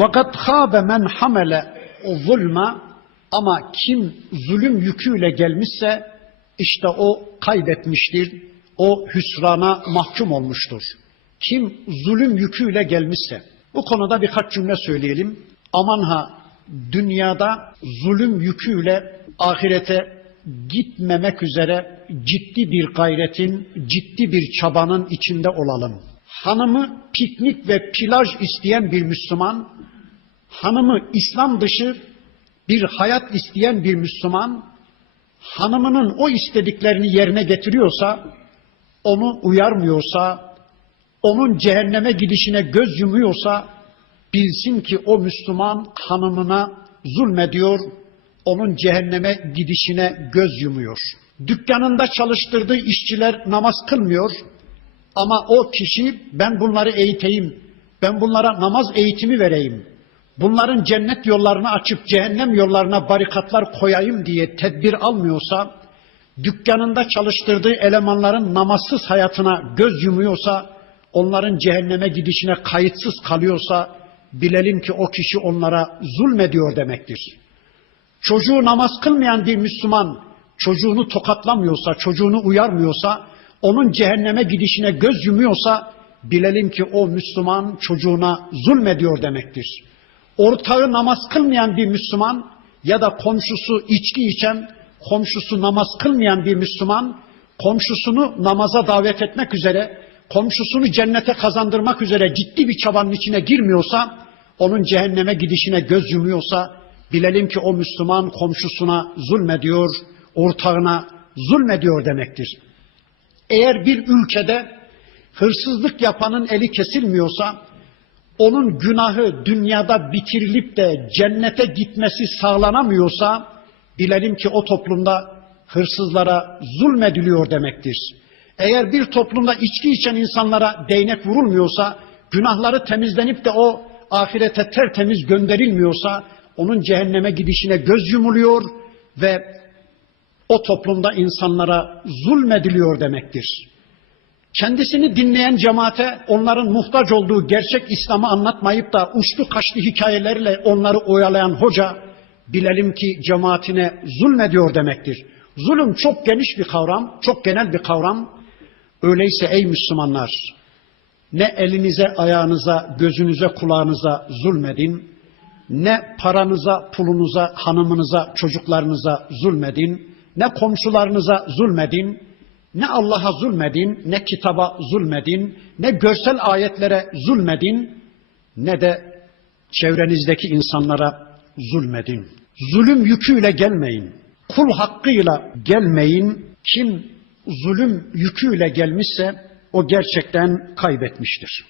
وَقَدْ خَابَ مَنْ حَمَلَ zulma ama kim zulüm yüküyle gelmişse işte o kaybetmiştir. O hüsrana mahkum olmuştur. Kim zulüm yüküyle gelmişse bu konuda birkaç cümle söyleyelim. Aman ha dünyada zulüm yüküyle ahirete gitmemek üzere ciddi bir gayretin, ciddi bir çabanın içinde olalım. Hanımı piknik ve plaj isteyen bir Müslüman, hanımı İslam dışı bir hayat isteyen bir Müslüman, hanımının o istediklerini yerine getiriyorsa, onu uyarmıyorsa, onun cehenneme gidişine göz yumuyorsa, bilsin ki o Müslüman hanımına zulmediyor, onun cehenneme gidişine göz yumuyor. Dükkanında çalıştırdığı işçiler namaz kılmıyor ama o kişi ben bunları eğiteyim, ben bunlara namaz eğitimi vereyim, bunların cennet yollarını açıp cehennem yollarına barikatlar koyayım diye tedbir almıyorsa, dükkanında çalıştırdığı elemanların namazsız hayatına göz yumuyorsa, onların cehenneme gidişine kayıtsız kalıyorsa, bilelim ki o kişi onlara zulmediyor demektir. Çocuğu namaz kılmayan bir Müslüman çocuğunu tokatlamıyorsa, çocuğunu uyarmıyorsa, onun cehenneme gidişine göz yumuyorsa bilelim ki o Müslüman çocuğuna zulmediyor demektir. Ortağı namaz kılmayan bir Müslüman ya da komşusu içki içen, komşusu namaz kılmayan bir Müslüman komşusunu namaza davet etmek üzere, komşusunu cennete kazandırmak üzere ciddi bir çabanın içine girmiyorsa, onun cehenneme gidişine göz yumuyorsa bilelim ki o Müslüman komşusuna zulmediyor, ortağına zulmediyor demektir. Eğer bir ülkede hırsızlık yapanın eli kesilmiyorsa, onun günahı dünyada bitirilip de cennete gitmesi sağlanamıyorsa, bilelim ki o toplumda hırsızlara zulmediliyor demektir. Eğer bir toplumda içki içen insanlara değnek vurulmuyorsa, günahları temizlenip de o ahirete tertemiz gönderilmiyorsa, onun cehenneme gidişine göz yumuluyor ve o toplumda insanlara zulmediliyor demektir. Kendisini dinleyen cemaate onların muhtaç olduğu gerçek İslam'ı anlatmayıp da uçlu kaçlı hikayelerle onları oyalayan hoca bilelim ki cemaatine zulmediyor demektir. Zulüm çok geniş bir kavram, çok genel bir kavram. Öyleyse ey Müslümanlar ne elinize, ayağınıza, gözünüze, kulağınıza zulmedin, ne paranıza, pulunuza, hanımınıza, çocuklarınıza zulmedin, ne komşularınıza zulmedin, ne Allah'a zulmedin, ne kitaba zulmedin, ne görsel ayetlere zulmedin, ne de çevrenizdeki insanlara zulmedin. Zulüm yüküyle gelmeyin. Kul hakkıyla gelmeyin. Kim zulüm yüküyle gelmişse o gerçekten kaybetmiştir.